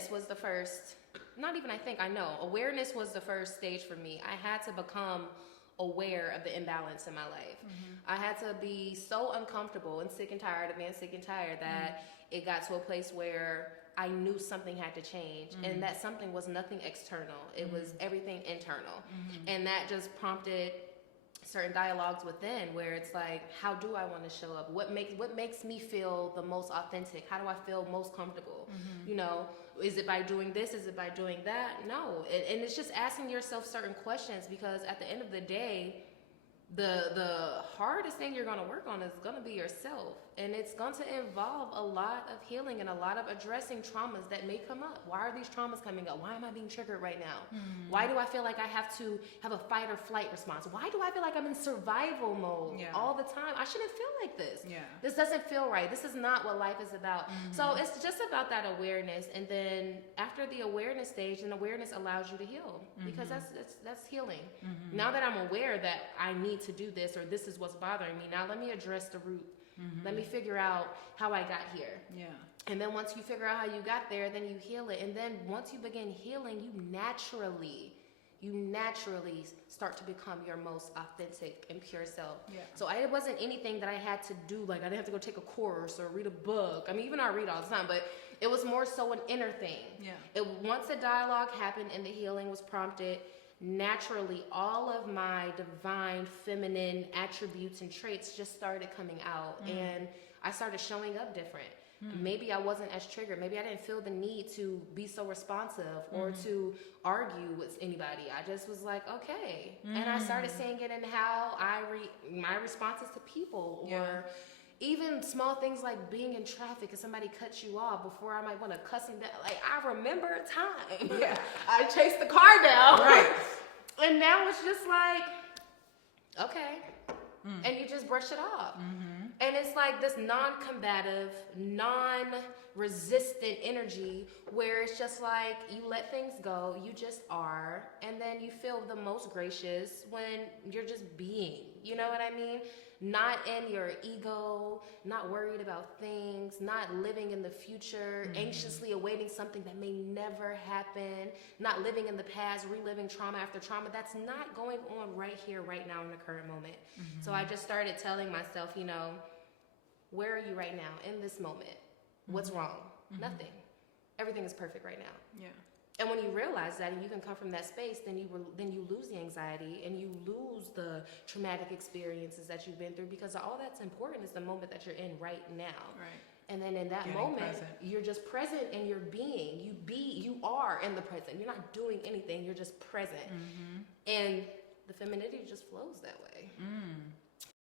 awareness was the first, not even I know, awareness was the first stage for me. I had to become aware of the imbalance in my life. I had to be so uncomfortable and sick and tired of being sick and tired that it got to a place where I knew something had to change, and that something was nothing external. It was everything internal. And that just prompted certain dialogues within where it's like, how do I want to show up? What makes me feel the most authentic? How do I feel most comfortable? You know, is it by doing this? Is it by doing that? No. And it's just asking yourself certain questions, because at the end of the day, the hardest thing you're going to work on is going to be yourself, and it's going to involve a lot of healing and a lot of addressing traumas that may come up. Why are these traumas coming up? Why am I being triggered right now? Why do I feel like I have to have a fight or flight response? Why do I feel like I'm in survival mode all the time? I shouldn't feel like this. This doesn't feel right. This is not what life is about. So it's just about that awareness, and then after the awareness stage, and awareness allows you to heal, because that's healing. Now that I'm aware that I need to do this, or this is what's bothering me, now let me address the root. Let me figure out how I got here. And then once you figure out how you got there, then you heal it. And then once you begin healing, you naturally start to become your most authentic and pure self. So it wasn't anything that I had to do. Like, I didn't have to go take a course or read a book. I mean, even I read all the time, but it was more so an inner thing. Once the dialogue happened and the healing was prompted, naturally all of my divine feminine attributes and traits just started coming out, and I started showing up different. Maybe I wasn't as triggered. Maybe I didn't feel the need to be so responsive or to argue with anybody. I just was like, okay. And I started seeing it in how my responses to people, or even small things like being in traffic and somebody cuts you off before I might want to cuss him down. Like, I remember a time I chased the car down. And now it's just like, okay. And you just brush it off. And it's like this non-combative, non-resistant energy where it's just like you let things go, you just are, and then you feel the most gracious when you're just being. You know what I mean? Not in your ego, not worried about things, not living in the future, anxiously awaiting something that may never happen, not living in the past, reliving trauma after trauma. That's not going on right here, right now, in the current moment. So I just started telling myself, you know, where are you right now in this moment? What's wrong? Nothing. Everything is perfect right now. And when you realize that, and you can come from that space, then you lose the anxiety, and you lose the traumatic experiences that you've been through, because all that's important is the moment that you're in right now. And then in that moment, you're just present, and you're being. You are in the present. You're not doing anything. You're just present. And the femininity just flows that way.